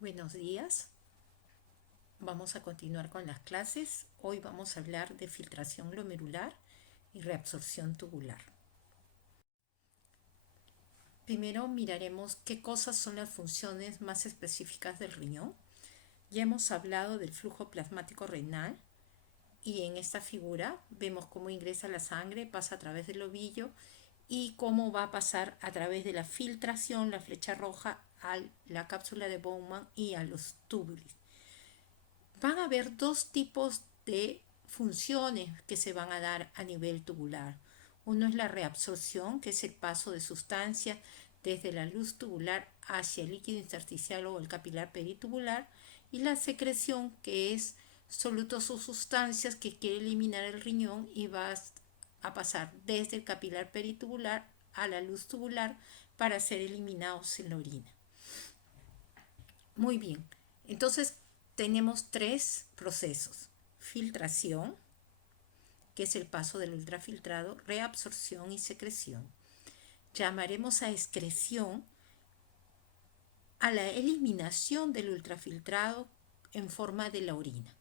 Buenos días, vamos a continuar con las clases. Hoy vamos a hablar de filtración glomerular y reabsorción tubular. Primero miraremos qué cosas son las funciones más específicas del riñón. Ya hemos hablado del flujo plasmático renal y en esta figura vemos cómo ingresa la sangre, pasa a través del ovillo y cómo va a pasar a través de la filtración, la flecha roja, a la cápsula de Bowman y a los túbulos. Van a haber dos tipos de funciones que se van a dar a nivel tubular. Uno es la reabsorción, que es el paso de sustancias desde la luz tubular hacia el líquido intersticial o el capilar peritubular, y la secreción, que es solutos o sustancias que quiere eliminar el riñón y va a pasar desde el capilar peritubular a la luz tubular para ser eliminados en la orina. Muy bien, entonces tenemos tres procesos: filtración, que es el paso del ultrafiltrado; reabsorción y secreción. Llamaremos a excreción a la eliminación del ultrafiltrado en forma de la orina,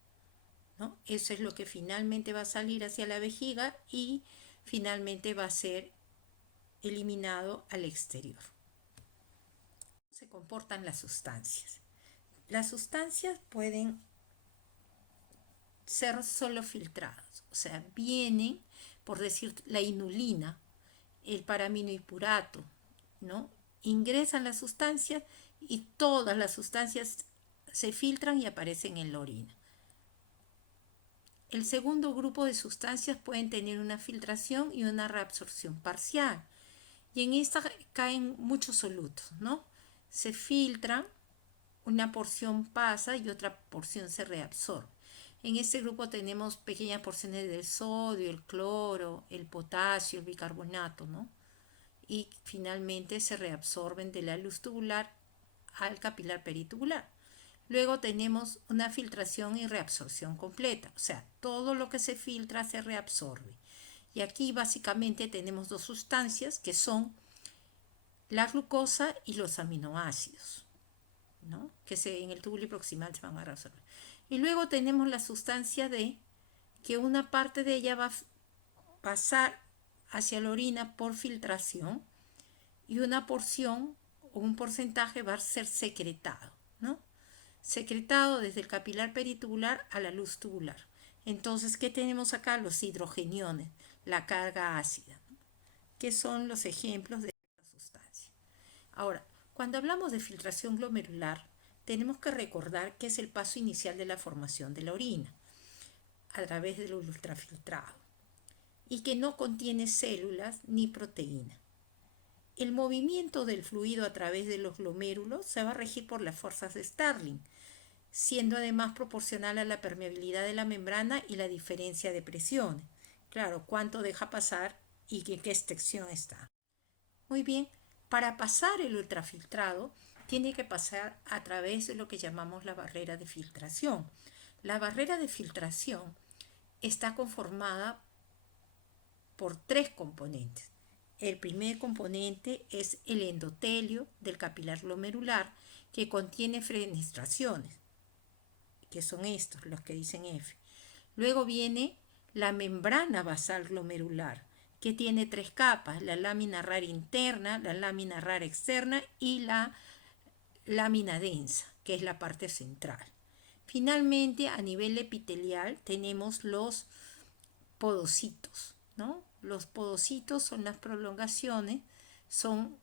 ¿no? Eso es lo que finalmente va a salir hacia la vejiga y finalmente va a ser eliminado al exterior. ¿Cómo se comportan las sustancias? Las sustancias pueden ser solo filtrados, o sea, vienen, por decir, la inulina, el paraminoipurato, ¿no? Ingresan las sustancias y todas las sustancias se filtran y aparecen en la orina. El segundo grupo de sustancias pueden tener una filtración y una reabsorción parcial, y en esta caen muchos solutos, ¿no? Se filtran, una porción pasa y otra porción se reabsorbe. En este grupo tenemos pequeñas porciones del sodio, el cloro, el potasio, el bicarbonato, ¿no? Y finalmente se reabsorben de la luz tubular al capilar peritubular. Luego tenemos una filtración y reabsorción completa, o sea, todo lo que se filtra se reabsorbe. Y aquí básicamente tenemos dos sustancias que son la glucosa y los aminoácidos, ¿no? Que en el túbulo proximal se van a reabsorber. Y luego tenemos la sustancia D, que una parte de ella va a pasar hacia la orina por filtración y una porción o un porcentaje va a ser secretado, ¿no? Secretado desde el capilar peritubular a la luz tubular. Entonces, ¿qué tenemos acá? Los hidrogeniones, la carga ácida, ¿no? Que son los ejemplos de esta sustancia. Ahora, cuando hablamos de filtración glomerular, tenemos que recordar que es el paso inicial de la formación de la orina a través del ultrafiltrado y que no contiene células ni proteínas. El movimiento del fluido a través de los glomérulos se va a regir por las fuerzas de Starling, siendo además proporcional a la permeabilidad de la membrana y la diferencia de presiones. Claro, cuánto deja pasar y en qué extensión está. Muy bien, para pasar el ultrafiltrado tiene que pasar a través de lo que llamamos la barrera de filtración. La barrera de filtración está conformada por tres componentes. El primer componente es el endotelio del capilar glomerular, que contiene fenestraciones, que son estos, los que dicen F. Luego viene la membrana basal glomerular, que tiene tres capas: la lámina rara interna, la lámina rara externa y la lámina densa, que es la parte central. Finalmente, a nivel epitelial tenemos los podocitos, ¿no? Los podocitos son las prolongaciones, son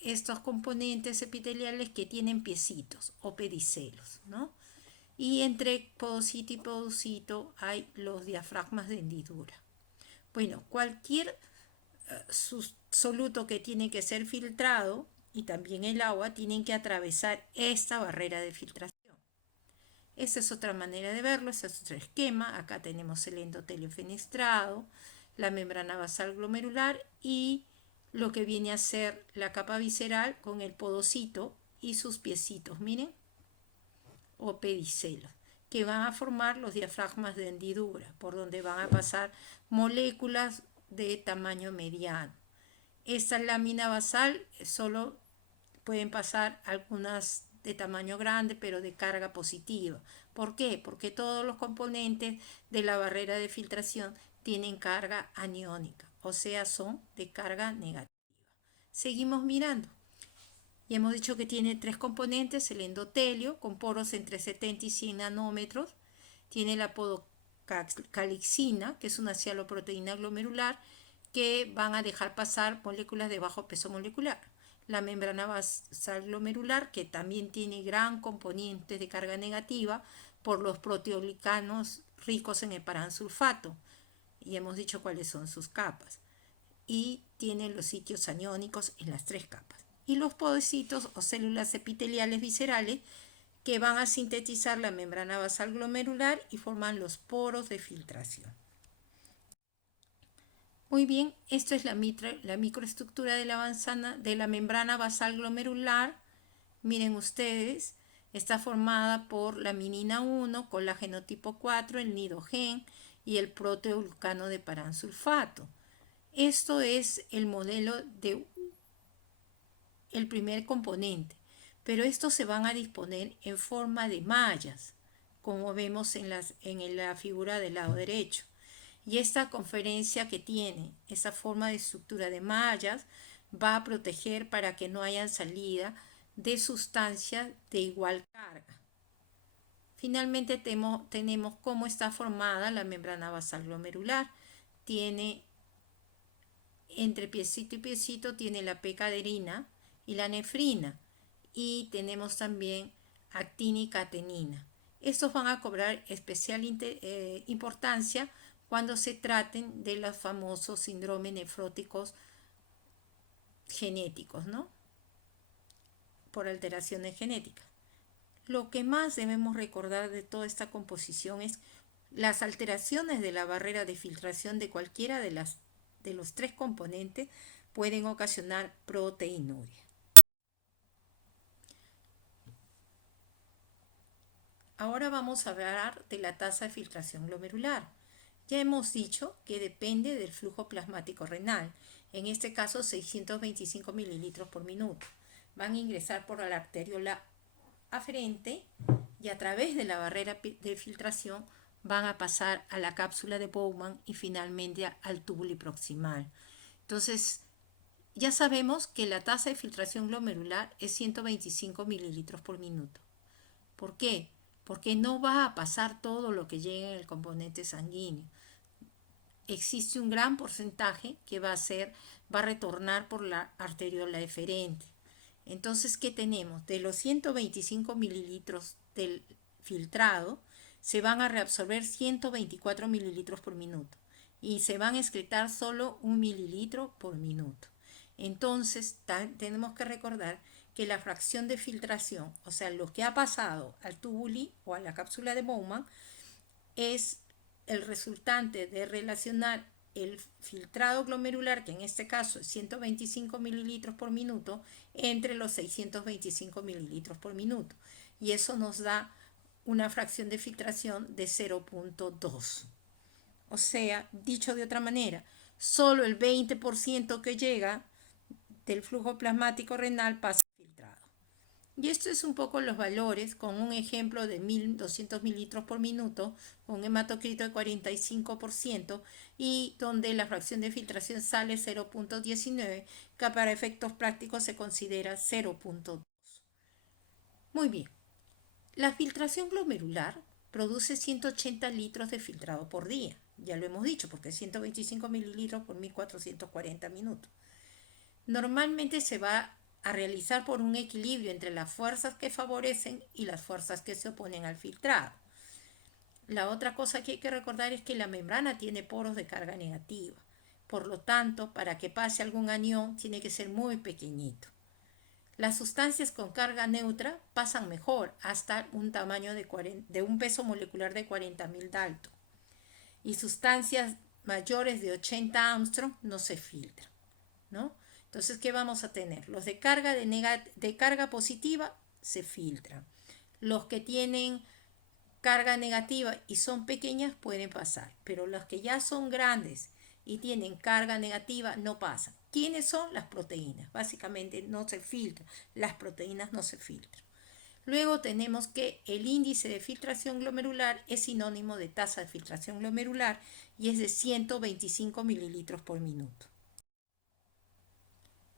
estos componentes epiteliales que tienen piecitos o pedicelos, ¿no? Y entre podocito y podocito hay los diafragmas de hendidura. Bueno, cualquier soluto que tiene que ser filtrado y también el agua tienen que atravesar esta barrera de filtración. Esa es otra manera de verlo, ese es otro esquema. Acá tenemos el endotelio fenestrado, la membrana basal glomerular y lo que viene a ser la capa visceral con el podocito y sus piecitos, miren, o pedicelos, que van a formar los diafragmas de hendidura, por donde van a pasar moléculas de tamaño mediano. Esta lámina basal solo pueden pasar algunas de tamaño grande, pero de carga positiva. ¿Por qué? Porque todos los componentes de la barrera de filtración tienen carga aniónica, o sea, son de carga negativa. Seguimos mirando. Y hemos dicho que tiene tres componentes: el endotelio, con poros entre 70 y 100 nanómetros. Tiene la podocalixina, que es una cialoproteína glomerular, que van a dejar pasar moléculas de bajo peso molecular. La membrana basal glomerular, que también tiene gran componente de carga negativa por los proteoglicanos ricos en heparansulfato. Y hemos dicho cuáles son sus capas. Y tiene los sitios aniónicos en las tres capas. Y los podocitos o células epiteliales viscerales, que van a sintetizar la membrana basal glomerular y forman los poros de filtración. Muy bien, esto es la microestructura de la membrana basal glomerular. Miren ustedes, está formada por la minina 1, colágeno tipo 4, el nidogen y el proteoglucano de paransulfato. Esto es el modelo de el primer componente, pero estos se van a disponer en forma de mallas, como vemos en la figura del lado derecho. Y esta conferencia que tiene esa forma de estructura de mallas va a proteger para que no haya salida de sustancias de igual carga. Finalmente tenemos cómo está formada la membrana basal glomerular. Tiene entre piecito y piecito tiene la p-caderina y la nefrina, y tenemos también actina y catenina. Estos van a cobrar especial importancia cuando se traten de los famosos síndromes nefróticos genéticos, ¿no? Por alteraciones genéticas. Lo que más debemos recordar de toda esta composición es las alteraciones de la barrera de filtración de cualquiera de los tres componentes pueden ocasionar proteinuria. Ahora vamos a hablar de la tasa de filtración glomerular. Ya hemos dicho que depende del flujo plasmático renal, en este caso 625 mililitros por minuto. Van a ingresar por la arteriola aferente y a través de la barrera de filtración van a pasar a la cápsula de Bowman y finalmente al túbulo proximal. Entonces, ya sabemos que la tasa de filtración glomerular es 125 mililitros por minuto. ¿Por qué? Porque no va a pasar todo lo que llegue en el componente sanguíneo. Existe un gran porcentaje que va a retornar por la arteriola eferente. Entonces, ¿qué tenemos? De los 125 mililitros del filtrado, se van a reabsorber 124 mililitros por minuto y se van a excretar solo 1 mililitro por minuto. Entonces, tenemos que recordar que la fracción de filtración, o sea, lo que ha pasado al tubuli o a la cápsula de Bowman, es el resultante de relacionar el filtrado glomerular, que en este caso es 125 mililitros por minuto, entre los 625 mililitros por minuto. Y eso nos da una fracción de filtración de 0.2. O sea, dicho de otra manera, solo el 20% que llega del flujo plasmático renal pasa filtrado. Y esto es un poco los valores con un ejemplo de 1200 mililitros por minuto, con un hematocrito de 45% y donde la fracción de filtración sale 0.19, que para efectos prácticos se considera 0.2. Muy bien, la filtración glomerular produce 180 litros de filtrado por día. Ya lo hemos dicho, porque es 125 mililitros por 1440 minutos. Normalmente se va a realizar por un equilibrio entre las fuerzas que favorecen y las fuerzas que se oponen al filtrado. La otra cosa que hay que recordar es que la membrana tiene poros de carga negativa. Por lo tanto, para que pase algún anión, tiene que ser muy pequeñito. Las sustancias con carga neutra pasan mejor hasta un tamaño de un peso molecular de 40.000 Dalton. Y sustancias mayores de 80 Armstrong no se filtran, ¿no? Entonces, ¿qué vamos a tener? Los de carga positiva se filtran. Los que tienen carga negativa y son pequeñas pueden pasar, pero los que ya son grandes y tienen carga negativa no pasan. ¿Quiénes son? Las proteínas. Básicamente no se filtran. Las proteínas no se filtran. Luego tenemos que el índice de filtración glomerular es sinónimo de tasa de filtración glomerular y es de 125 mililitros por minuto.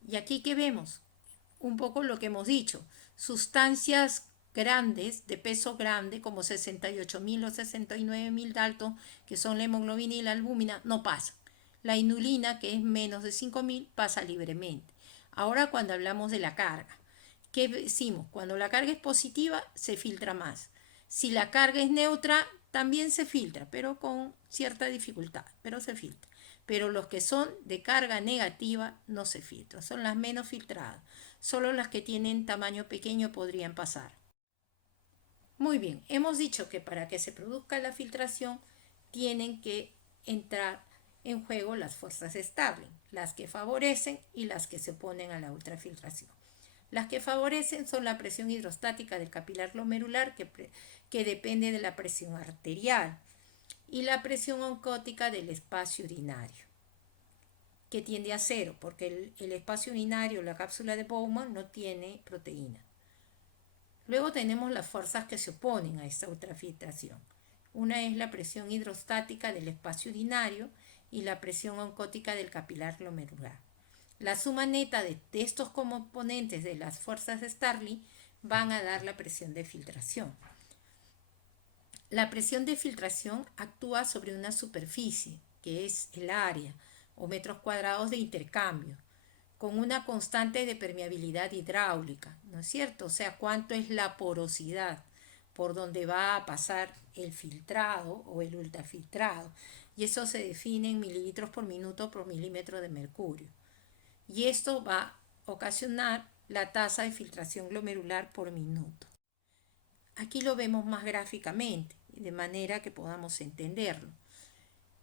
Y aquí que vemos un poco lo que hemos dicho, sustancias grandes, de peso grande, como 68.000 o 69.000 Dalton, que son la hemoglobina y la albúmina, no pasan. La inulina, que es menos de 5.000, pasa libremente. Ahora cuando hablamos de la carga, ¿qué decimos? Cuando la carga es positiva, se filtra más. Si la carga es neutra, también se filtra, pero con cierta dificultad, pero se filtra. Pero los que son de carga negativa no se filtran, son las menos filtradas. Solo las que tienen tamaño pequeño podrían pasar. Muy bien, hemos dicho que para que se produzca la filtración tienen que entrar en juego las fuerzas de Starling, las que favorecen y las que se oponen a la ultrafiltración. Las que favorecen son la presión hidrostática del capilar glomerular, que depende de la presión arterial, y la presión oncótica del espacio urinario, que tiende a cero, porque el espacio urinario, la cápsula de Bowman, no tiene proteína. Luego tenemos las fuerzas que se oponen a esta ultrafiltración. Una es la presión hidrostática del espacio urinario y la presión oncótica del capilar glomerular. La suma neta de estos componentes de las fuerzas de Starling van a dar la presión de filtración. La presión de filtración actúa sobre una superficie, que es el área, o metros cuadrados de intercambio, con una constante de permeabilidad hidráulica, ¿no es cierto? O sea, cuánto es la porosidad por donde va a pasar el filtrado o el ultrafiltrado. Y eso se define en mililitros por minuto por milímetro de mercurio. Y esto va a ocasionar la tasa de filtración glomerular por minuto. Aquí lo vemos más gráficamente, de manera que podamos entenderlo.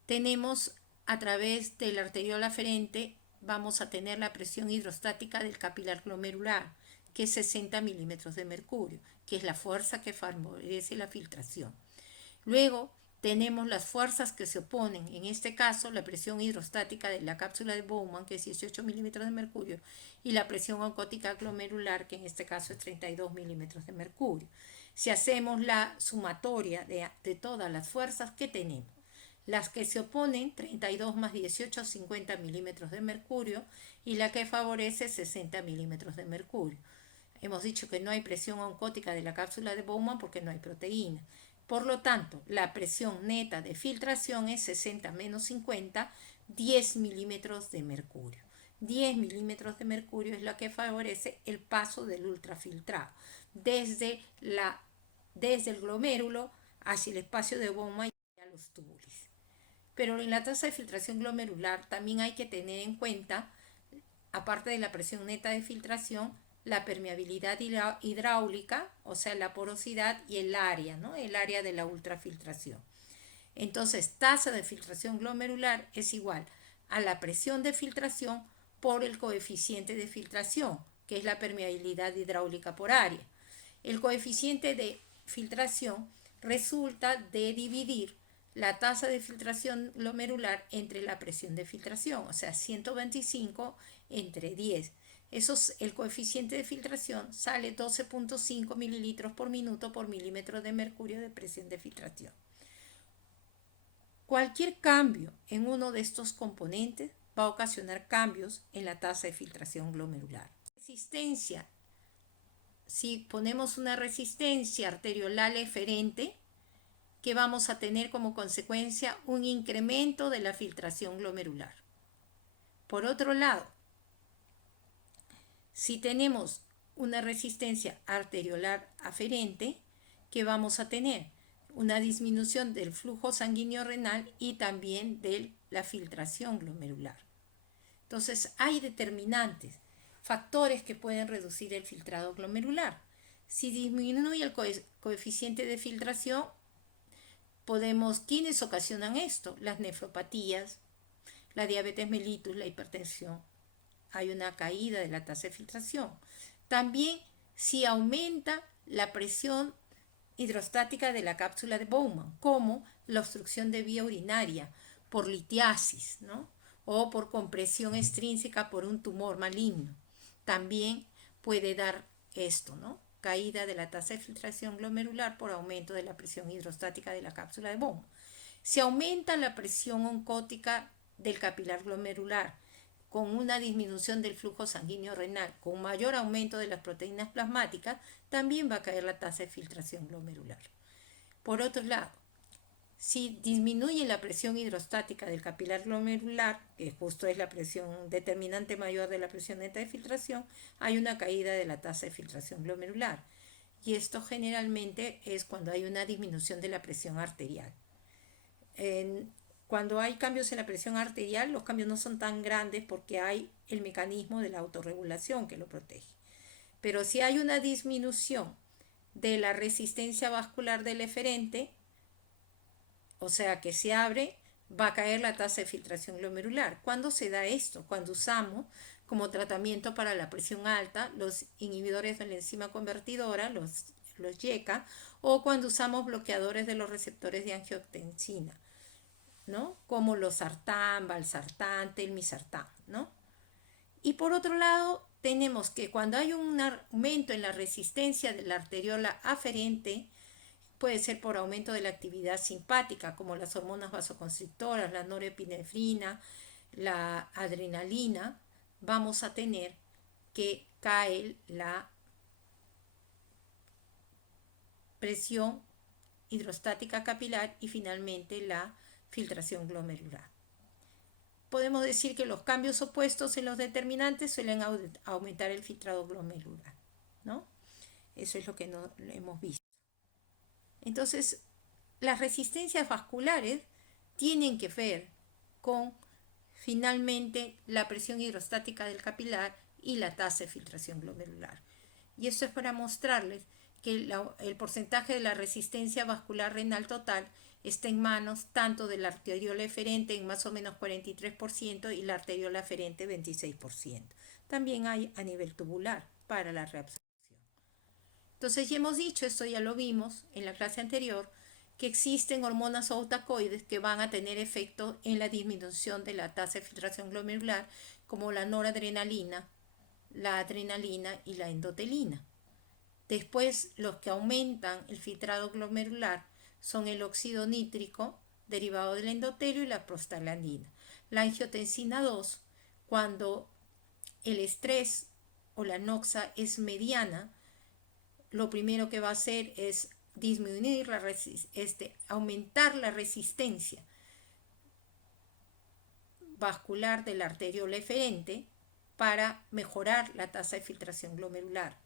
Tenemos a través del arteriol aferente, vamos a tener la presión hidrostática del capilar glomerular, que es 60 milímetros de mercurio, que es la fuerza que favorece la filtración. Luego tenemos las fuerzas que se oponen, en este caso la presión hidrostática de la cápsula de Bowman, que es 18 milímetros de mercurio, y la presión oncótica glomerular, que en este caso es 32 milímetros de mercurio. Si hacemos la sumatoria de todas las fuerzas que tenemos, las que se oponen, 32 más 18, 50 milímetros de mercurio, y la que favorece, 60 milímetros de mercurio. Hemos dicho que no hay presión oncótica de la cápsula de Bowman porque no hay proteína. Por lo tanto, la presión neta de filtración es 60 menos 50, 10 milímetros de mercurio. 10 milímetros de mercurio es la que favorece el paso del ultrafiltrado desde el glomérulo hacia el espacio de Bowman y a los túbulos. Pero en la tasa de filtración glomerular también hay que tener en cuenta, aparte de la presión neta de filtración, la permeabilidad hidráulica, o sea, la porosidad y el área, ¿no? El área de la ultrafiltración. Entonces, tasa de filtración glomerular es igual a la presión de filtración por el coeficiente de filtración, que es la permeabilidad hidráulica por área. El coeficiente de filtración resulta de dividir la tasa de filtración glomerular entre la presión de filtración, o sea, 125 entre 10. Eso es el coeficiente de filtración, sale 12.5 mililitros por minuto por milímetro de mercurio de presión de filtración. Cualquier cambio en uno de estos componentes va a ocasionar cambios en la tasa de filtración glomerular. Resistencia. Si ponemos una resistencia arteriolar eferente, que vamos a tener como consecuencia un incremento de la filtración glomerular. Por otro lado, si tenemos una resistencia arteriolar aferente, ¿qué vamos a tener? Una disminución del flujo sanguíneo renal y también de la filtración glomerular. Entonces, hay determinantes, factores que pueden reducir el filtrado glomerular. Si disminuye el coeficiente de filtración, ¿quiénes ocasionan esto? Las nefropatías, la diabetes mellitus, la hipertensión. Hay una caída de la tasa de filtración. También si aumenta la presión hidrostática de la cápsula de Bowman, como la obstrucción de vía urinaria por litiasis, ¿no? O por compresión extrínseca por un tumor maligno. También puede dar esto, ¿no? caída de la tasa de filtración glomerular por aumento de la presión hidrostática de la cápsula de Bowman. Si aumenta la presión oncótica del capilar glomerular con una disminución del flujo sanguíneo renal, con mayor aumento de las proteínas plasmáticas, también va a caer la tasa de filtración glomerular. Por otro lado, si disminuye la presión hidrostática del capilar glomerular, que justo es la presión determinante mayor de la presión neta de filtración, hay una caída de la tasa de filtración glomerular. Y esto generalmente es cuando hay una disminución de la presión arterial. Cuando hay cambios en la presión arterial, los cambios no son tan grandes porque hay el mecanismo de la autorregulación que lo protege. Pero si hay una disminución de la resistencia vascular del eferente, o sea que se abre, va a caer la tasa de filtración glomerular. ¿Cuándo se da esto? Cuando usamos como tratamiento para la presión alta los inhibidores de la enzima convertidora, los YECA, o cuando usamos bloqueadores de los receptores de angiotensina, ¿no? Como los sartán, valsartán, telmisartán, ¿no? Y por otro lado, tenemos que cuando hay un aumento en la resistencia de la arteriola aferente, puede ser por aumento de la actividad simpática, como las hormonas vasoconstrictoras, la norepinefrina, la adrenalina, vamos a tener que cae la presión hidrostática capilar y finalmente la filtración glomerular. Podemos decir que los cambios opuestos en los determinantes suelen aumentar el filtrado glomerular, ¿no? Eso es lo que no hemos visto. Entonces, las resistencias vasculares tienen que ver con finalmente la presión hidrostática del capilar y la tasa de filtración glomerular. Y esto es para mostrarles que el porcentaje de la resistencia vascular renal total está en manos tanto de la arteriola eferente en más o menos 43% y la arteriola aferente 26%. También hay a nivel tubular para la reabsorción. Entonces ya hemos dicho, esto ya lo vimos en la clase anterior, que existen hormonas outacoides que van a tener efecto en la disminución de la tasa de filtración glomerular, como la noradrenalina, la adrenalina y la endotelina. Después, los que aumentan el filtrado glomerular son el óxido nítrico, derivado del endotelio, y la prostaglandina. La angiotensina 2, cuando el estrés o la noxa es mediana, lo primero que va a hacer es disminuir aumentar la resistencia vascular de la arteriola eferente para mejorar la tasa de filtración glomerular.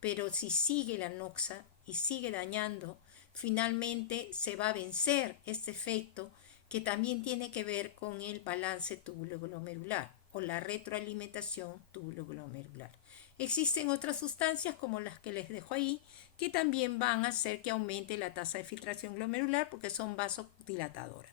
Pero si sigue la noxa y sigue dañando, finalmente se va a vencer este efecto que también tiene que ver con el balance túbulo-glomerular o la retroalimentación túbulo-glomerular. Existen otras sustancias como las que les dejo ahí que también van a hacer que aumente la tasa de filtración glomerular porque son vasodilatadoras.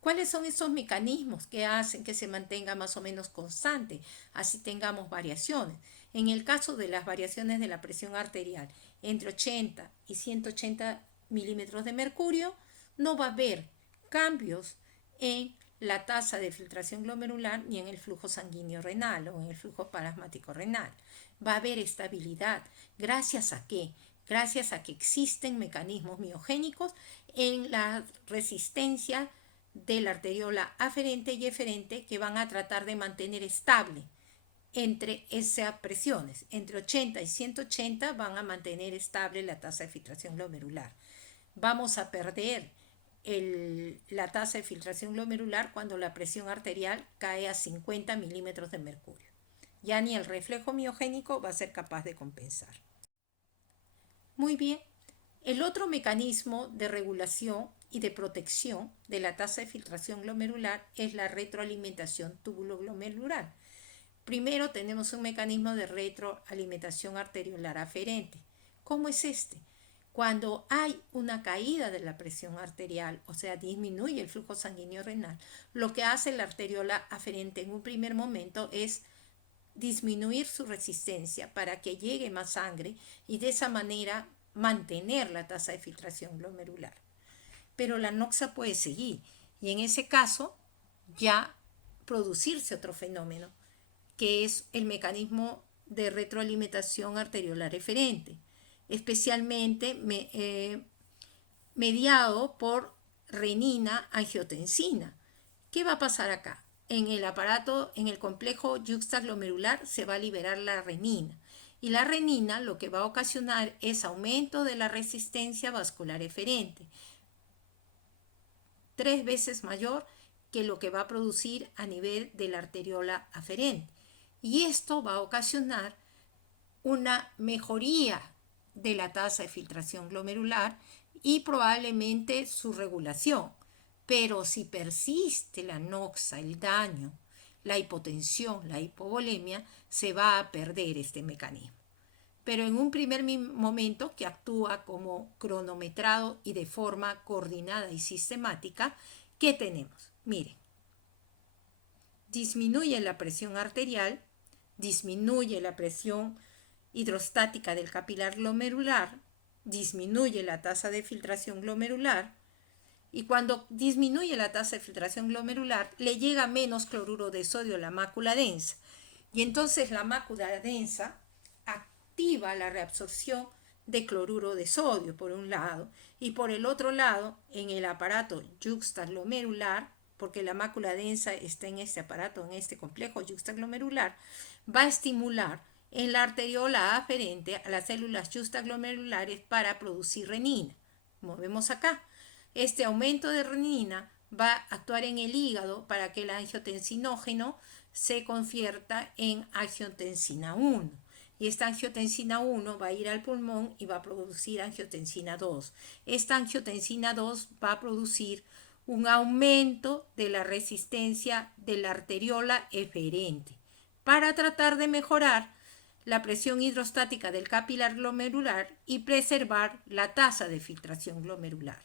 ¿Cuáles son esos mecanismos que hacen que se mantenga más o menos constante? Así tengamos variaciones. En el caso de las variaciones de la presión arterial entre 80 y 180 milímetros de mercurio, no va a haber cambios en la tasa de filtración glomerular ni en el flujo sanguíneo renal o en el flujo plasmático renal. Va a haber estabilidad. ¿Gracias a qué? Gracias a que existen mecanismos miogénicos en la resistencia de la arteriola aferente y eferente que van a tratar de mantener estable entre esas presiones. Entre 80 y 180 van a mantener estable la tasa de filtración glomerular. Vamos a perder la tasa de filtración glomerular cuando la presión arterial cae a 50 milímetros de mercurio. Ya ni el reflejo miogénico va a ser capaz de compensar. Muy bien. El otro mecanismo de regulación y de protección de la tasa de filtración glomerular es la retroalimentación túbulo-glomerular. Primero tenemos un mecanismo de retroalimentación arteriolar aferente. ¿Cómo es este? Cuando hay una caída de la presión arterial, o sea, disminuye el flujo sanguíneo renal, lo que hace la arteriola aferente en un primer momento es disminuir su resistencia para que llegue más sangre y de esa manera mantener la tasa de filtración glomerular. Pero la noxa puede seguir y en ese caso ya producirse otro fenómeno que es el mecanismo de retroalimentación arteriolar eferente, especialmente mediado por renina-angiotensina. ¿Qué va a pasar acá? En el aparato, en el complejo yuxtaglomerular se va a liberar la renina. Y la renina lo que va a ocasionar es aumento de la resistencia vascular eferente, 3 veces mayor que lo que va a producir a nivel de la arteriola aferente. Y esto va a ocasionar una mejoría de la tasa de filtración glomerular y probablemente su regulación. Pero si persiste la anoxia, el daño, la hipotensión, la hipovolemia, se va a perder este mecanismo. Pero en un primer momento que actúa como cronometrado y de forma coordinada y sistemática, ¿qué tenemos? Miren, disminuye la presión arterial, disminuye la presión hidrostática del capilar glomerular, disminuye la tasa de filtración glomerular, y cuando disminuye la tasa de filtración glomerular le llega menos cloruro de sodio a la mácula densa, y entonces la mácula densa activa la reabsorción de cloruro de sodio por un lado, y por el otro lado en el aparato yuxtaglomerular, porque la mácula densa está en este aparato, en este complejo yuxtaglomerular, va a estimular en la arteriola aferente a las células yuxtaglomerulares para producir renina. Como vemos acá, este aumento de renina va a actuar en el hígado para que el angiotensinógeno se convierta en angiotensina 1. Y esta angiotensina 1 va a ir al pulmón y va a producir angiotensina 2. Esta angiotensina 2 va a producir un aumento de la resistencia de la arteriola eferente para tratar de mejorar la presión hidrostática del capilar glomerular y preservar la tasa de filtración glomerular.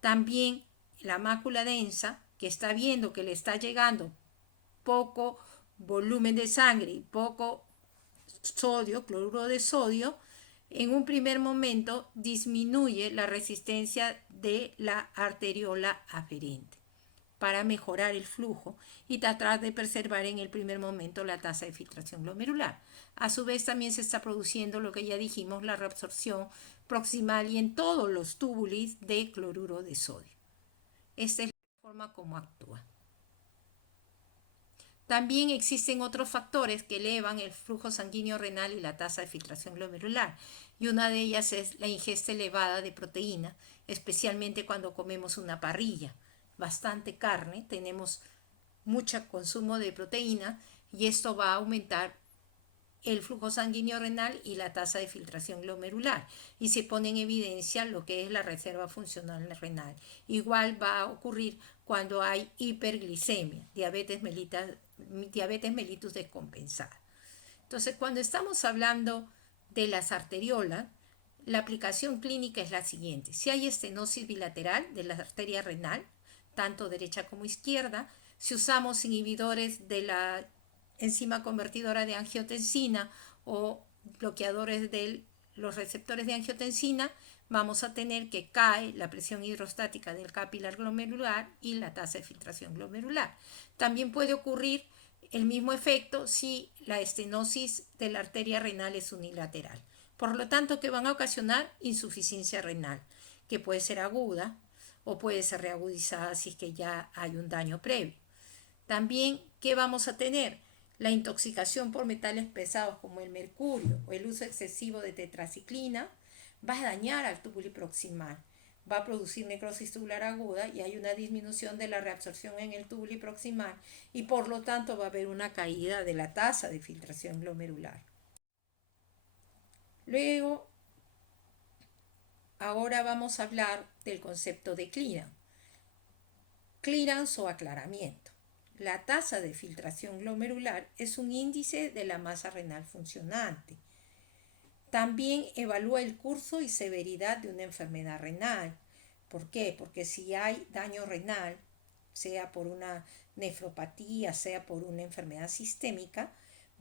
También la mácula densa, que está viendo que le está llegando poco volumen de sangre y poco sodio, cloruro de sodio, en un primer momento disminuye la resistencia de la arteriola aferente para mejorar el flujo y tratar de preservar en el primer momento la tasa de filtración glomerular. A su vez también se está produciendo lo que ya dijimos, la reabsorción proximal y en todos los túbulos de cloruro de sodio. Esta es la forma como actúa. También existen otros factores que elevan el flujo sanguíneo renal y la tasa de filtración glomerular, y una de ellas es la ingesta elevada de proteína, especialmente cuando comemos una parrilla, bastante carne, tenemos mucho consumo de proteína y esto va a aumentar el flujo sanguíneo renal y la tasa de filtración glomerular, y se pone en evidencia lo que es la reserva funcional renal. Igual va a ocurrir cuando hay hiperglicemia, diabetes mellitus descompensada. Entonces, cuando estamos hablando de las arteriolas, la aplicación clínica es la siguiente. Si hay estenosis bilateral de la arteria renal, tanto derecha como izquierda, si usamos inhibidores de la enzima convertidora de angiotensina o bloqueadores de los receptores de angiotensina, vamos a tener que cae la presión hidrostática del capilar glomerular y la tasa de filtración glomerular. También puede ocurrir el mismo efecto si la estenosis de la arteria renal es unilateral. Por lo tanto, que van a ocasionar insuficiencia renal, que puede ser aguda o puede ser reagudizada si es que ya hay un daño previo. También, ¿qué vamos a tener? La intoxicación por metales pesados como el mercurio o el uso excesivo de tetraciclina va a dañar al túbulo proximal, va a producir necrosis tubular aguda y hay una disminución de la reabsorción en el túbulo proximal y por lo tanto va a haber una caída de la tasa de filtración glomerular. Luego, ahora vamos a hablar del concepto de clearance. Clearance o aclaramiento. La tasa de filtración glomerular es un índice de la masa renal funcionante. También evalúa el curso y severidad de una enfermedad renal. ¿Por qué? Porque si hay daño renal, sea por una nefropatía, sea por una enfermedad sistémica,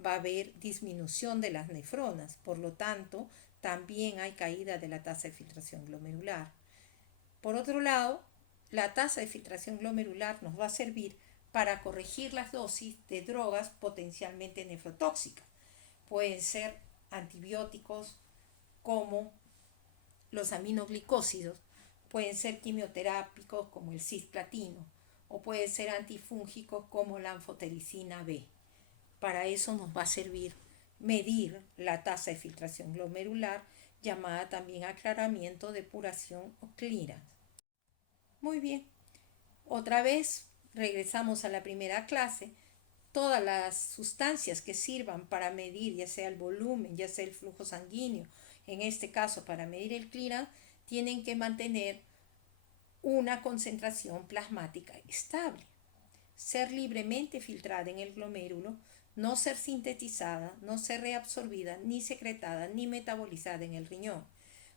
va a haber disminución de las nefronas. Por lo tanto, también hay caída de la tasa de filtración glomerular. Por otro lado, la tasa de filtración glomerular nos va a servir para corregir las dosis de drogas potencialmente nefrotóxicas. pueden ser antibióticos como los aminoglicósidos, pueden ser quimioterápicos como el cisplatino o pueden ser antifúngicos como la anfotericina B. Para eso nos va a servir medir la tasa de filtración glomerular, llamada también aclaramiento, depuración o clearance. Muy bien, otra vez regresamos a la primera clase. Todas las sustancias que sirvan para medir, ya sea el volumen, ya sea el flujo sanguíneo, en este caso para medir el clearance, tienen que mantener una concentración plasmática estable, ser libremente filtrada en el glomérulo, no ser sintetizada, no ser reabsorbida, ni secretada, ni metabolizada en el riñón.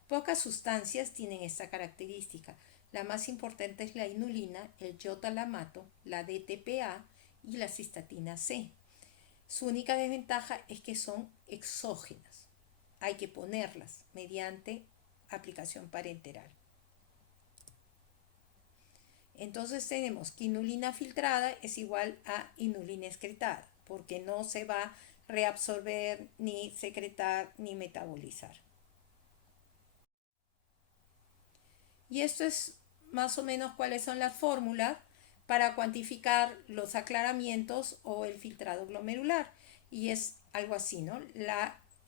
Pocas sustancias tienen esta característica. La más importante es la inulina, el iotalamato, la DTPA y la cistatina C. Su única desventaja es que son exógenas. Hay que ponerlas mediante aplicación parenteral. Entonces tenemos que inulina filtrada es igual a inulina excretada, porque no se va a reabsorber, ni secretar, ni metabolizar. Y esto es más o menos cuáles son las fórmulas para cuantificar los aclaramientos o el filtrado glomerular. Y es algo así, ¿no?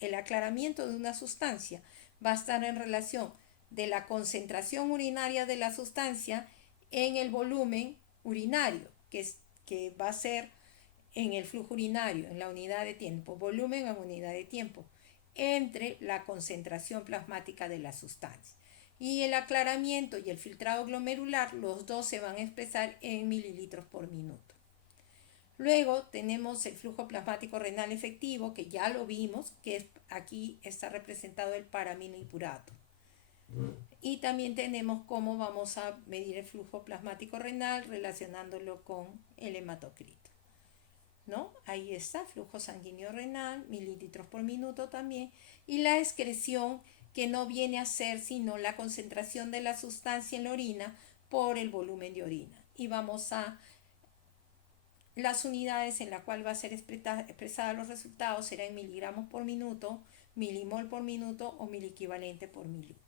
El aclaramiento de una sustancia va a estar en relación de la concentración urinaria de la sustancia en el volumen urinario, que va a ser en el flujo urinario, en la unidad de tiempo, volumen en unidad de tiempo, entre la concentración plasmática de la sustancia. Y el aclaramiento y el filtrado glomerular, los dos se van a expresar en mililitros por minuto. Luego tenemos el flujo plasmático renal efectivo, que ya lo vimos, que aquí está representado el paraaminohipurato. Y también tenemos cómo vamos a medir el flujo plasmático renal relacionándolo con el hematocrito, ¿no? Ahí está, flujo sanguíneo renal, mililitros por minuto también, y la excreción, que no viene a ser sino la concentración de la sustancia en la orina por el volumen de orina. Y vamos a las unidades en la cual va a ser expresada los resultados serán miligramos por minuto, milimol por minuto o miliequivalente por minuto.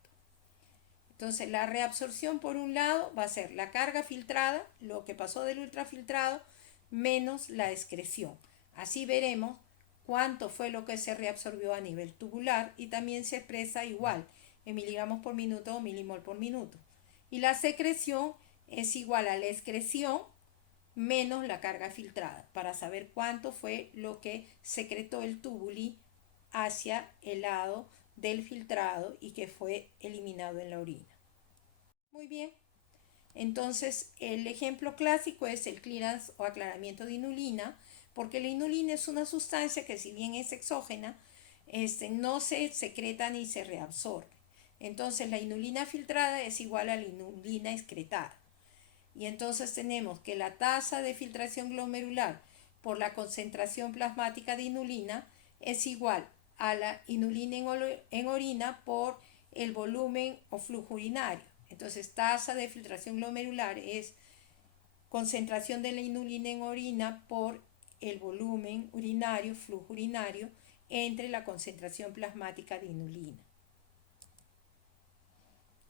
Entonces la reabsorción por un lado va a ser la carga filtrada, lo que pasó del ultrafiltrado, menos la excreción. Así veremos cuánto fue lo que se reabsorbió a nivel tubular y también se expresa igual en miligramos por minuto o milimol por minuto. Y la secreción es igual a la excreción menos la carga filtrada para saber cuánto fue lo que secretó el tubuli hacia el lado del filtrado y que fue eliminado en la orina. Muy bien. Entonces, el ejemplo clásico es el clearance o aclaramiento de inulina, porque la inulina es una sustancia que, si bien es exógena, no se secreta ni se reabsorbe. Entonces, la inulina filtrada es igual a la inulina excretada. Y entonces tenemos que la tasa de filtración glomerular por la concentración plasmática de inulina es igual a la inulina en orina por el volumen o flujo urinario. Entonces, tasa de filtración glomerular es concentración de la inulina en orina por el volumen urinario, flujo urinario, entre la concentración plasmática de inulina.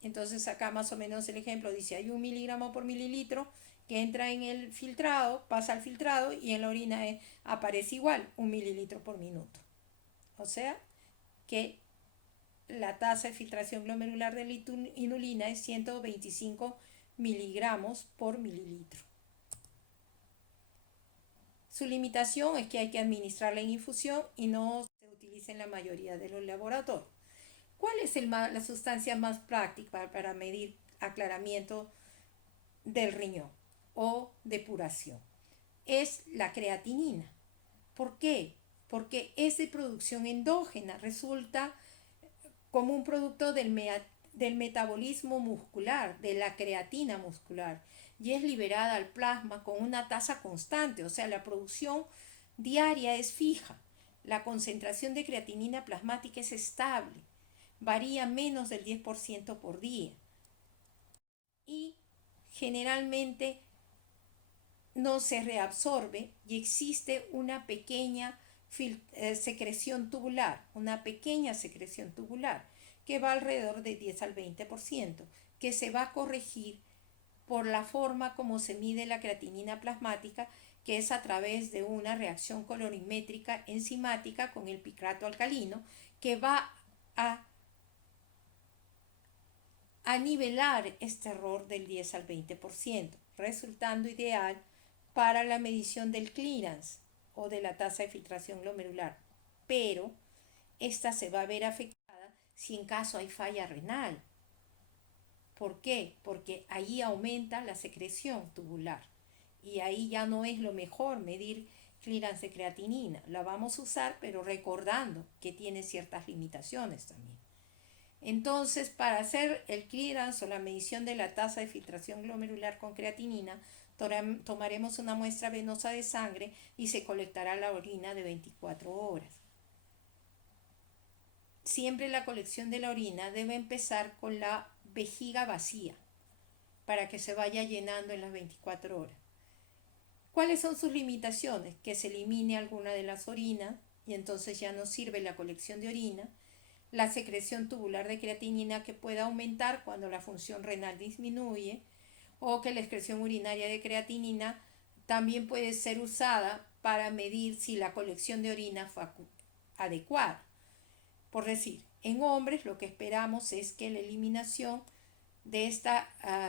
Entonces, acá más o menos el ejemplo dice, hay 1 miligramo por mililitro que entra en el filtrado, pasa al filtrado y en la orina aparece igual, 1 mililitro por minuto. O sea, que la tasa de filtración glomerular de la inulina es 125 miligramos por mililitro. Su limitación es que hay que administrarla en infusión y no se utiliza en la mayoría de los laboratorios. ¿Cuál es la sustancia más práctica para medir aclaramiento del riñón o depuración? Es la creatinina. ¿Por qué? Porque es de producción endógena, resulta como un producto del metabolismo muscular, de la creatina muscular, y es liberada al plasma con una tasa constante, o sea, la producción diaria es fija. La concentración de creatinina plasmática es estable, varía menos del 10% por día y generalmente no se reabsorbe y existe una pequeña secreción tubular, una pequeña secreción tubular, que va alrededor de 10 al 20%, que se va a corregir por la forma como se mide la creatinina plasmática, que es a través de una reacción colorimétrica enzimática con el pitrato alcalino, que va a nivelar este error del 10 al 20%, resultando ideal para la medición del clearance o de la tasa de filtración glomerular. Pero esta se va a ver afectada si en caso hay falla renal. ¿Por qué? Porque ahí aumenta la secreción tubular y ahí ya no es lo mejor medir clearance de creatinina. La vamos a usar, pero recordando que tiene ciertas limitaciones también. Entonces, para hacer el clearance o la medición de la tasa de filtración glomerular con creatinina, tomaremos una muestra venosa de sangre y se colectará la orina de 24 horas. Siempre la colección de la orina debe empezar con la vejiga vacía para que se vaya llenando en las 24 horas. ¿Cuáles son sus limitaciones? Que se elimine alguna de las orinas y entonces ya no sirve la colección de orina. La secreción tubular de creatinina que pueda aumentar cuando la función renal disminuye, o que la excreción urinaria de creatinina también puede ser usada para medir si la colección de orina fue adecuada. Por decir, en hombres lo que esperamos es que la eliminación de esta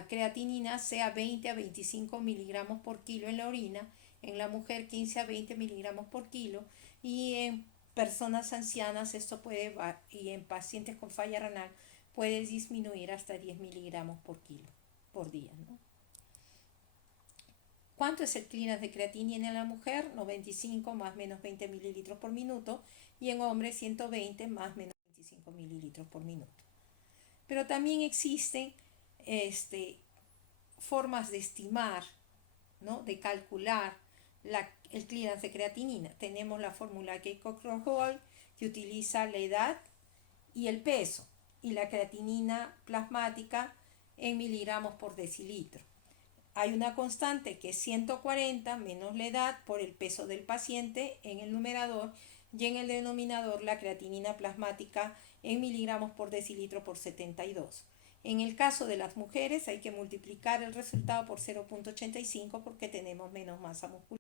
creatinina sea 20 a 25 miligramos por kilo en la orina, en la mujer 15 a 20 miligramos por kilo, y en personas ancianas esto puede, y en pacientes con falla renal, puede disminuir hasta 10 miligramos por kilo por día, ¿no? ¿Cuánto es el clearance de creatinina en la mujer? 95 más menos 20 mililitros por minuto, y en hombres 120 más menos 25 mililitros por minuto. Pero también existen formas de estimar, ¿no? De calcular el clearance de creatinina. Tenemos la fórmula Keiko-Cochrane, que utiliza la edad y el peso, y la creatinina plasmática en miligramos por decilitro. Hay una constante que es 140 menos la edad por el peso del paciente en el numerador, y en el denominador la creatinina plasmática en miligramos por decilitro por 72. En el caso de las mujeres hay que multiplicar el resultado por 0.85 porque tenemos menos masa muscular.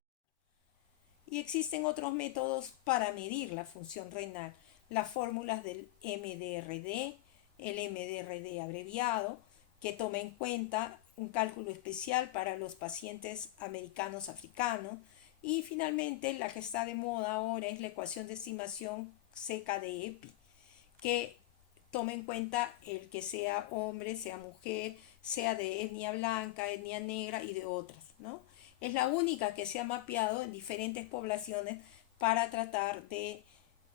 Y existen otros métodos para medir la función renal. Las fórmulas del MDRD, el MDRD abreviado, que toma en cuenta un cálculo especial para los pacientes americanos africanos. Y finalmente la que está de moda ahora es la ecuación de estimación seca de EPI, que toma en cuenta el que sea hombre, sea mujer, sea de etnia blanca, etnia negra y de otras, ¿no? Es la única que se ha mapeado en diferentes poblaciones para tratar de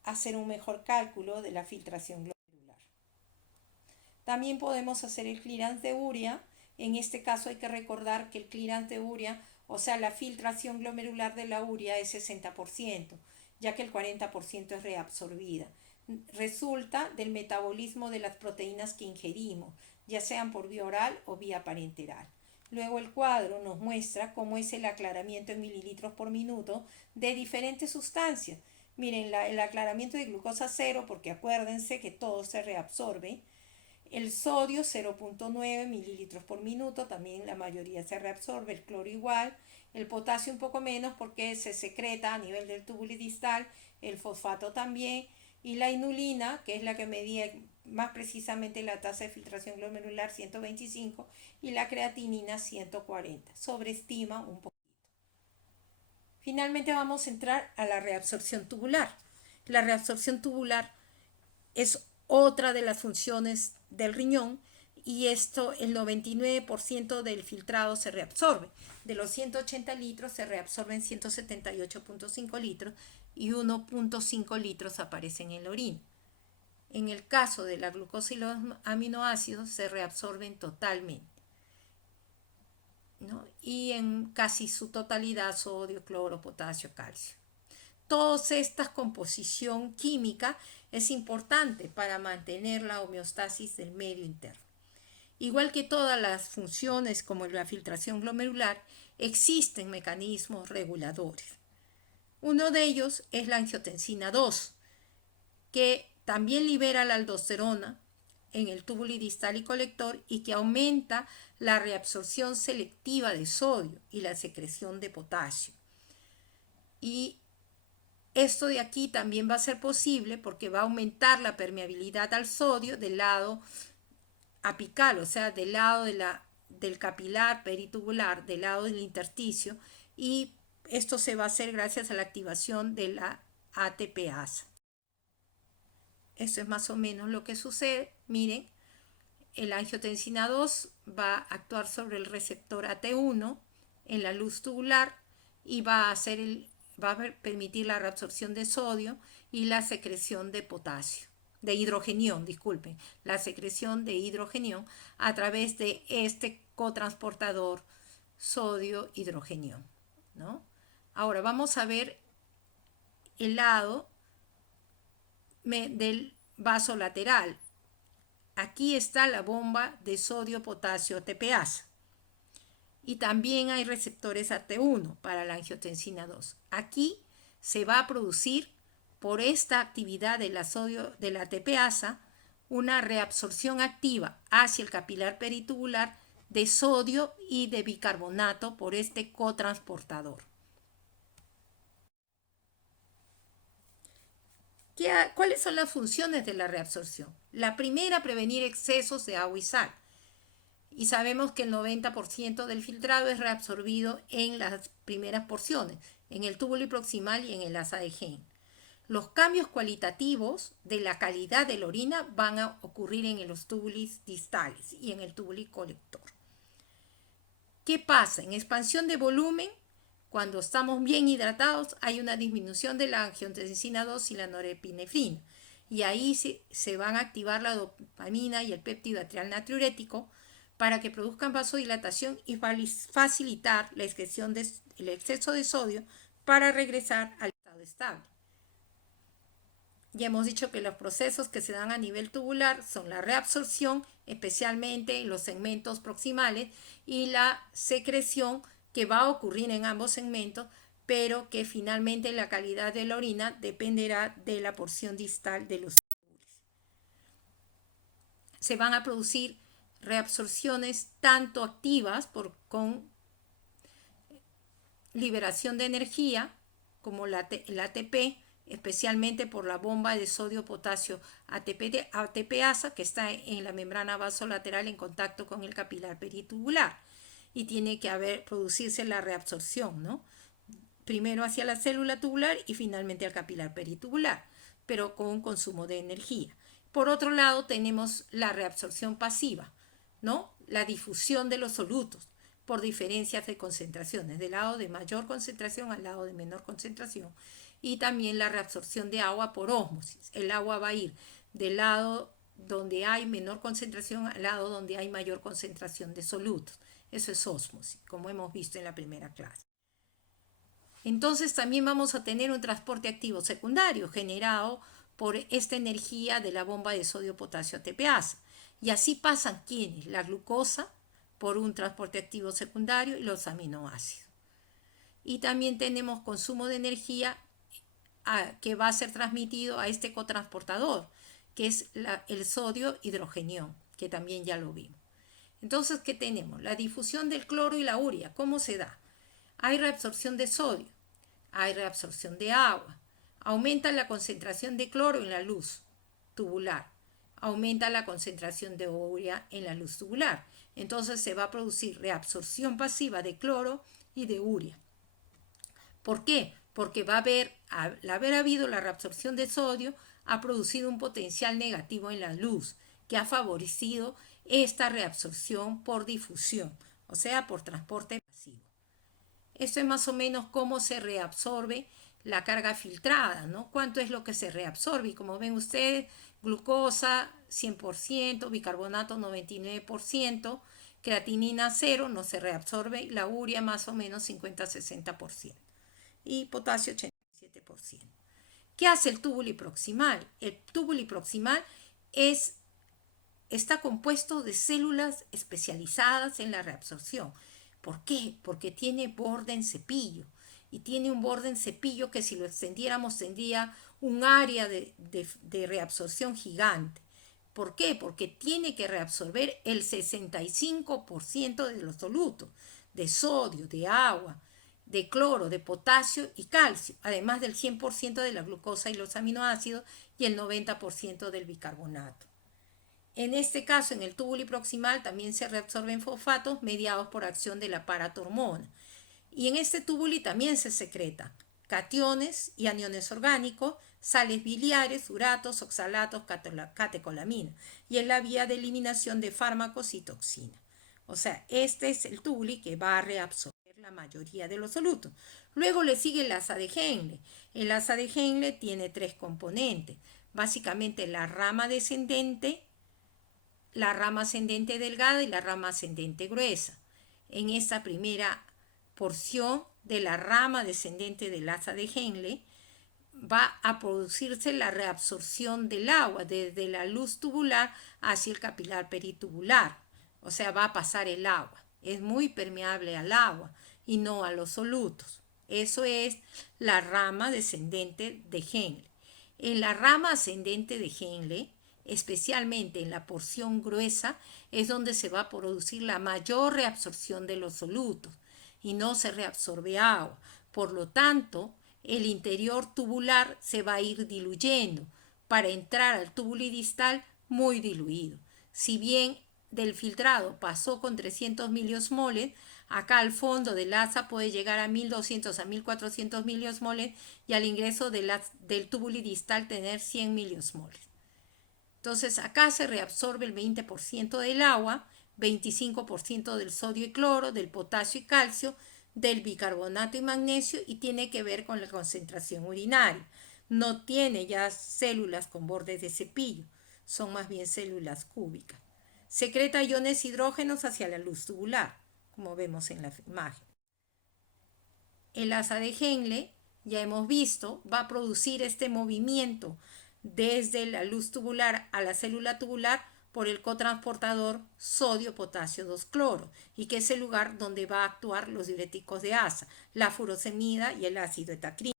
hacer un mejor cálculo de la filtración glomerular. También podemos hacer el clearance de urea. En este caso hay que recordar que el clearance de urea, o sea, la filtración glomerular de la urea es 60%, ya que el 40% es reabsorbida. Resulta del metabolismo de las proteínas que ingerimos, ya sean por vía oral o vía parenteral. Luego el cuadro nos muestra cómo es el aclaramiento en mililitros por minuto de diferentes sustancias. Miren, el aclaramiento de glucosa 0, porque acuérdense que todo se reabsorbe. El sodio 0.9 mililitros por minuto, también la mayoría se reabsorbe, el cloro igual. El potasio un poco menos porque se secreta a nivel del túbulo distal, el fosfato también. Y la inulina, que es la que medía más precisamente la tasa de filtración glomerular, 125, y la creatinina 140. Sobreestima un poquito. Finalmente vamos a entrar a la reabsorción tubular. La reabsorción tubular es otra de las funciones del riñón, y esto, el 99% del filtrado se reabsorbe. De los 180 litros se reabsorben 178.5 litros y 1.5 litros aparecen en la orina. En el caso de la glucosa y los aminoácidos se reabsorben totalmente, ¿no? Y en casi su totalidad sodio, cloro, potasio, calcio. Toda esta composición química es importante para mantener la homeostasis del medio interno. Igual que todas las funciones como la filtración glomerular, existen mecanismos reguladores. Uno de ellos es la angiotensina 2, que también libera la aldosterona en el túbulo distal y colector y que aumenta la reabsorción selectiva de sodio y la secreción de potasio. Y esto de aquí también va a ser posible porque va a aumentar la permeabilidad al sodio del lado apical, o sea, del lado del capilar peritubular, del lado del intersticio, y esto se va a hacer gracias a la activación de la ATPasa. Eso es más o menos lo que sucede. Miren, el angiotensina 2 va a actuar sobre el receptor AT1 en la luz tubular y va a permitir la reabsorción de sodio y la secreción de potasio, de hidrogenión, disculpen, la secreción de hidrogenión a través de este cotransportador sodio-hidrogenión, ¿no? Ahora vamos a ver el lado del vaso lateral. Aquí está la bomba de sodio-potasio ATPasa. Y también hay receptores AT1 para la angiotensina 2. Aquí se va a producir, por esta actividad de la ATPasa, una reabsorción activa hacia el capilar peritubular de sodio y de bicarbonato por este cotransportador. ¿Cuáles son las funciones de la reabsorción? La primera, prevenir excesos de agua y sal. Y sabemos que el 90% del filtrado es reabsorbido en las primeras porciones, en el túbulo proximal y en el asa de Henle. Los cambios cualitativos de la calidad de la orina van a ocurrir en los túbulos distales y en el túbulo colector. ¿Qué pasa? En expansión de volumen, cuando estamos bien hidratados, hay una disminución de la angiotensina 2 y la norepinefrina. Y ahí se van a activar la dopamina y el péptido atrial natriurético para que produzcan vasodilatación y facilitar la excreción del exceso de sodio para regresar al estado estable. Ya hemos dicho que los procesos que se dan a nivel tubular son la reabsorción, especialmente en los segmentos proximales, y la secreción, que va a ocurrir en ambos segmentos, pero que finalmente la calidad de la orina dependerá de la porción distal de los túbulos. Se van a producir reabsorciones tanto activas con liberación de energía, como la ATP, especialmente por la bomba de sodio-potasio ATPasa, que está en la membrana vasolateral en contacto con el capilar peritubular. Y tiene que producirse la reabsorción, ¿no? Primero hacia la célula tubular y finalmente al capilar peritubular, pero con un consumo de energía. Por otro lado, tenemos la reabsorción pasiva, ¿no? La difusión de los solutos por diferencias de concentraciones, del lado de mayor concentración al lado de menor concentración, y también la reabsorción de agua por ósmosis. El agua va a ir del lado donde hay menor concentración al lado donde hay mayor concentración de solutos. Eso es ósmosis, como hemos visto en la primera clase. Entonces también vamos a tener un transporte activo secundario generado por esta energía de la bomba de sodio-potasio ATPasa. Y así pasan ¿quiénes? La glucosa por un transporte activo secundario y los aminoácidos. Y también tenemos consumo de energía que va a ser transmitido a este cotransportador, que es el sodio-hidrogenión, que también ya lo vimos. Entonces, ¿qué tenemos? La difusión del cloro y la urea, ¿cómo se da? Hay reabsorción de sodio, hay reabsorción de agua, aumenta la concentración de cloro en la luz tubular, aumenta la concentración de urea en la luz tubular. Entonces se va a producir reabsorción pasiva de cloro y de urea. ¿Por qué? Porque al haber habido la reabsorción de sodio, ha producido un potencial negativo en la luz, que ha favorecido esta reabsorción por difusión, o sea, por transporte pasivo. Esto es más o menos cómo se reabsorbe la carga filtrada, ¿no? ¿Cuánto es lo que se reabsorbe? Y como ven ustedes, glucosa 100%, bicarbonato 99%, creatinina 0, no se reabsorbe, la urea más o menos 50-60%, y potasio 87%. ¿Qué hace el túbulo proximal? El túbulo proximal está compuesto de células especializadas en la reabsorción. ¿Por qué? Porque tiene borde en cepillo. y tiene un borde en cepillo que si lo extendiéramos tendría un área de reabsorción gigante. ¿Por qué? Porque tiene que reabsorber el 65% de los solutos, de sodio, de agua, de cloro, de potasio y calcio, además del 100% de la glucosa y los aminoácidos y el 90% del bicarbonato. En este caso, en el túbulo proximal también se reabsorben fosfatos mediados por acción de la paratormona. Y en este túbulo también se secretan cationes y aniones orgánicos, sales biliares, uratos, oxalatos, catecolaminas. Y es la vía de eliminación de fármacos y toxinas. O sea, este es el túbulo que va a reabsorber la mayoría de los solutos. Luego le sigue el asa de Henle. El asa de Henle tiene 3 componentes. Básicamente la rama descendente, la rama ascendente delgada y la rama ascendente gruesa. En esta primera porción de la rama descendente del asa de Henle va a producirse la reabsorción del agua desde la luz tubular hacia el capilar peritubular. O sea, va a pasar el agua. Es muy permeable al agua y no a los solutos. Eso es la rama descendente de Henle. En la rama ascendente de Henle, especialmente en la porción gruesa, es donde se va a producir la mayor reabsorción de los solutos y no se reabsorbe agua. Por lo tanto, el interior tubular se va a ir diluyendo para entrar al túbulo distal muy diluido. Si bien del filtrado pasó con 300 miliosmoles, acá al fondo del asa puede llegar a 1200 a 1400 miliosmoles y al ingreso del túbulo distal tener 100 miliosmoles. Entonces acá se reabsorbe el 20% del agua, 25% del sodio y cloro, del potasio y calcio, del bicarbonato y magnesio y tiene que ver con la concentración urinaria. No tiene ya células con bordes de cepillo, son más bien células cúbicas. Secreta iones hidrógenos hacia la luz tubular, como vemos en la imagen. El asa de Henle, ya hemos visto, va a producir este movimiento desde la luz tubular a la célula tubular por el cotransportador sodio-potasio 2-cloro y que es el lugar donde va a actuar los diuréticos de asa, la furosemida y el ácido hetacrínico.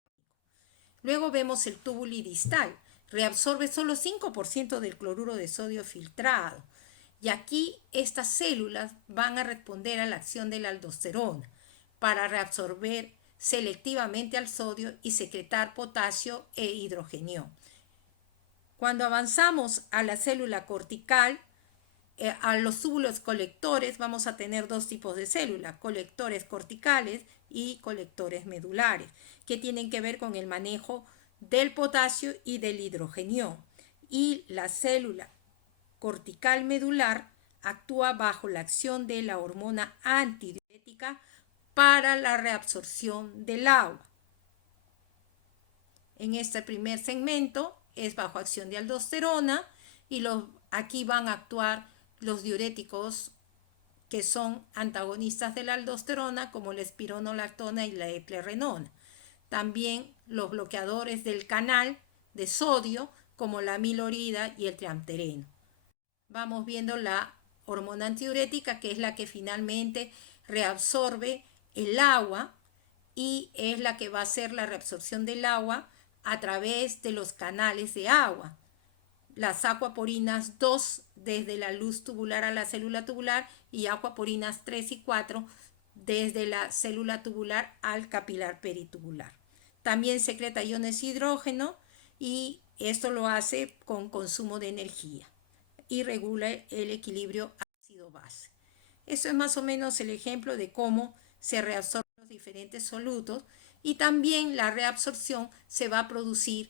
Luego vemos el túbulo distal, reabsorbe solo 5% del cloruro de sodio filtrado y aquí estas células van a responder a la acción de la aldosterona para reabsorber selectivamente al sodio y secretar potasio e hidrogenión. Cuando avanzamos a la célula cortical, a los túbulos colectores, vamos a tener 2 tipos de células, colectores corticales y colectores medulares, que tienen que ver con el manejo del potasio y del hidrogenión. Y la célula cortical medular actúa bajo la acción de la hormona antidiurética para la reabsorción del agua. En este primer segmento es bajo acción de aldosterona y aquí van a actuar los diuréticos que son antagonistas de la aldosterona como la espironolactona y la eplerenona. También los bloqueadores del canal de sodio como la amilorida y el triamtereno. Vamos viendo la hormona antidiurética que es la que finalmente reabsorbe el agua y es la que va a hacer la reabsorción del agua a través de los canales de agua. Las aquaporinas 2 desde la luz tubular a la célula tubular y aquaporinas 3 y 4 desde la célula tubular al capilar peritubular. También secreta iones hidrógeno y esto lo hace con consumo de energía y regula el equilibrio ácido-base. Eso es más o menos el ejemplo de cómo se reabsorben los diferentes solutos y también la reabsorción se va a producir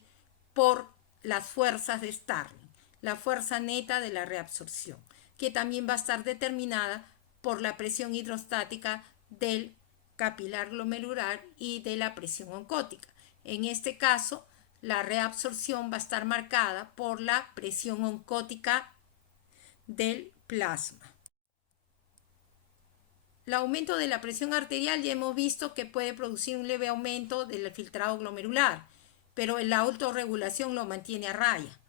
por las fuerzas de Starling, la fuerza neta de la reabsorción, que también va a estar determinada por la presión hidrostática del capilar glomerular y de la presión oncótica. En este caso, la reabsorción va a estar marcada por la presión oncótica del plasma. El aumento de la presión arterial ya hemos visto que puede producir un leve aumento del filtrado glomerular, pero la autorregulación lo mantiene a raya.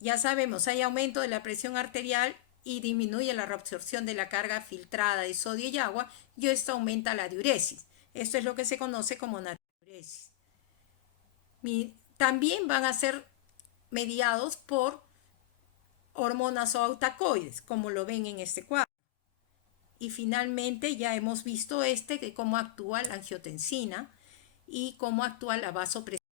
Ya sabemos, hay aumento de la presión arterial y disminuye la reabsorción de la carga filtrada de sodio y agua y esto aumenta la diuresis. Esto es lo que se conoce como natriuresis. También van a ser mediados por hormonas o autacoides, como lo ven en este cuadro. Y finalmente ya hemos visto de cómo actúa la angiotensina y cómo actúa la vasopresina.